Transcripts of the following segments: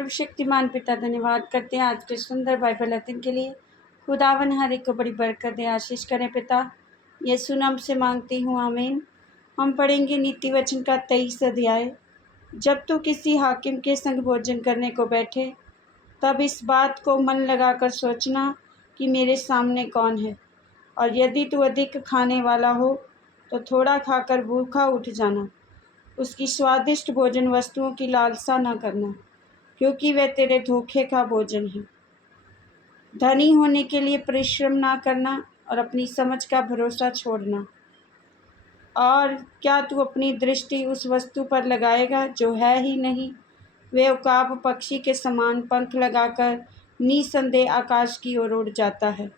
सर्वशक्तिमान पिता धन्यवाद करते हैं आज के सुंदर बाइबल अध्ययन के लिए। खुदावन हर एक को बड़ी बरकत दे, आशीष करें पिता। यीशु नाम से मांगती हूँ, आमीन। हम पढ़ेंगे नीति वचन का 23 अध्याय। जब तू किसी हाकिम के संग भोजन करने को बैठे, तब इस बात को मन लगाकर सोचना कि मेरे सामने कौन है, और यदि तू अधिक खाने वाला हो तो थोड़ा खाकर भूखा उठ जाना। उसकी स्वादिष्ट भोजन वस्तुओं की लालसा न करना, क्योंकि वह तेरे धोखे का भोजन है। धनी होने के लिए परिश्रम ना करना और अपनी समझ का भरोसा छोड़ना। और क्या तू अपनी दृष्टि उस वस्तु पर लगाएगा जो है ही नहीं? वह उकाब पक्षी के समान पंख लगाकर निसंदेह आकाश की ओर उड़ जाता है।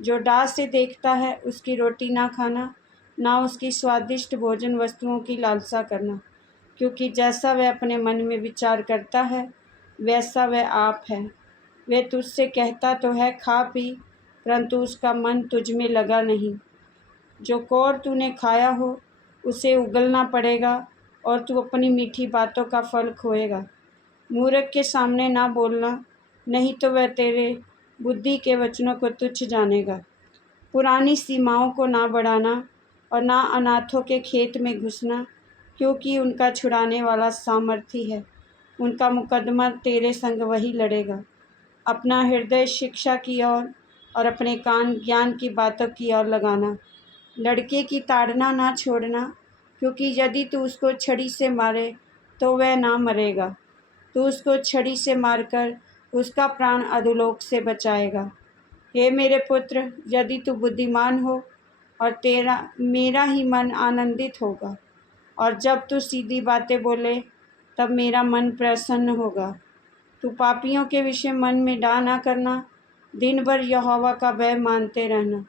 जो डाह से देखता है उसकी रोटी ना खाना, ना उसकी स्वादिष्ट भोजन वस्तुओं की लालसा करना, क्योंकि जैसा वह अपने मन में विचार करता है वैसा वह आप है। वह तुझसे कहता तो है खा पी, परंतु उसका मन तुझ में लगा नहीं। जो कोर तूने खाया हो उसे उगलना पड़ेगा, और तू अपनी मीठी बातों का फल खोएगा। मूर्ख के सामने ना बोलना, नहीं तो वह तेरे बुद्धि के वचनों को तुच्छ जानेगा। पुरानी सीमाओं को ना बढ़ाना और ना अनाथों के खेत में घुसना, क्योंकि उनका छुड़ाने वाला सामर्थी है। उनका मुकदमा तेरे संग वही लड़ेगा। अपना हृदय शिक्षा की ओर और अपने कान ज्ञान की बातों की ओर लगाना। लड़के की ताड़ना ना छोड़ना, क्योंकि यदि तू उसको छड़ी से मारे तो वह ना मरेगा। तू उसको छड़ी से मारकर उसका प्राण अधोलोक से बचाएगा। हे मेरे पुत्र, यदि तू बुद्धिमान हो और मेरा ही मन आनंदित होगा, और जब तू सीधी बातें बोले तब मेरा मन प्रसन्न होगा। तू पापियों के विषय मन में डाह ना करना, दिन भर यहोवा का भय मानते रहना,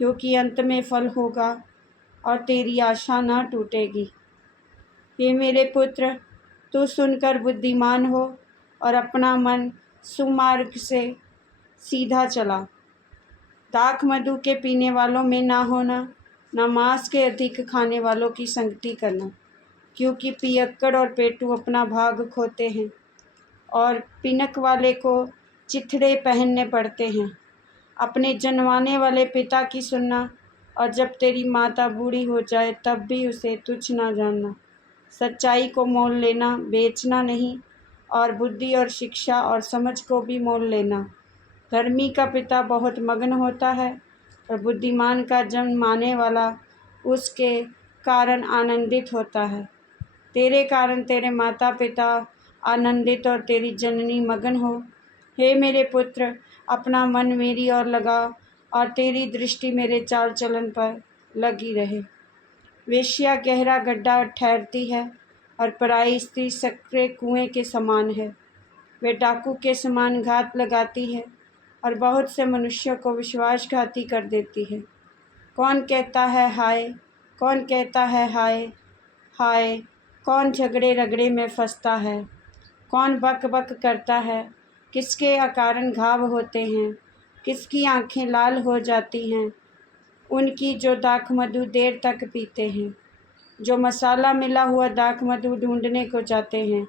क्योंकि अंत में फल होगा और तेरी आशा ना टूटेगी। हे मेरे पुत्र, तू सुनकर बुद्धिमान हो और अपना मन सुमार्ग से सीधा चला। दाख मधु के पीने वालों में ना होना, न मांस के अधिक खाने वालों की संगति करना, क्योंकि पियक्कड़ और पेटू अपना भाग खोते हैं, और पिनक वाले को चिथड़े पहनने पड़ते हैं। अपने जन्माने वाले पिता की सुनना, और जब तेरी माता बूढ़ी हो जाए तब भी उसे तुच्छ ना जानना। सच्चाई को मोल लेना, बेचना नहीं, और बुद्धि और शिक्षा और समझ को भी मोल लेना। धर्मी का पिता बहुत मग्न होता है, और बुद्धिमान का जन्माने वाला उसके कारण आनंदित होता है। तेरे कारण तेरे माता पिता आनंदित और तेरी जननी मगन हो। हे मेरे पुत्र, अपना मन मेरी ओर लगा, और तेरी दृष्टि मेरे चाल चलन पर लगी रहे। वेश्या गहरा गड्ढा ठहरती है, और पराई स्त्री सक्रिय कुएं के समान है। वे डाकू के समान घात लगाती है, और बहुत से मनुष्यों को विश्वासघाती कर देती है। कौन कहता है हाय, कौन कहता है हाय हाय? कौन झगड़े रगड़े में फंसता है? कौन बक बक करता है? किसके अकारण घाव होते हैं? किसकी आंखें लाल हो जाती हैं? उनकी जो दाख मधु देर तक पीते हैं, जो मसाला मिला हुआ दाख मधु ढूंढने को जाते हैं।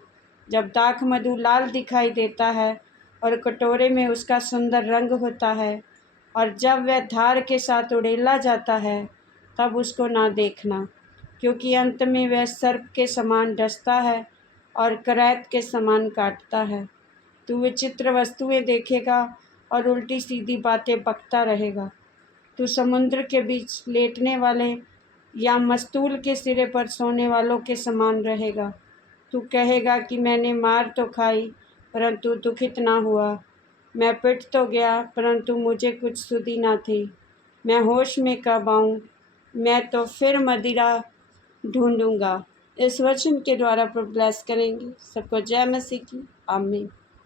जब दाख मधु लाल दिखाई देता है और कटोरे में उसका सुंदर रंग होता है, और जब वह धार के साथ उड़ेला जाता है, तब उसको ना देखना, क्योंकि अंत में वह सर्प के समान डसता है और करैत के समान काटता है। तू विचित्र वस्तुएं देखेगा और उल्टी सीधी बातें बकता रहेगा। तू समुद्र के बीच लेटने वाले या मस्तूल के सिरे पर सोने वालों के समान रहेगा। तू कहेगा कि मैंने मार तो खाई, परंतु दुखित ना हुआ। मैं पिट तो गया, परंतु मुझे कुछ सुधि ना थी। मैं होश में कब आऊँ? मैं तो फिर मदिरा ढूंढूंगा। इस वचन के द्वारा प्रभु ब्लेस करेंगे सबको। जय मसीह की। आमीन।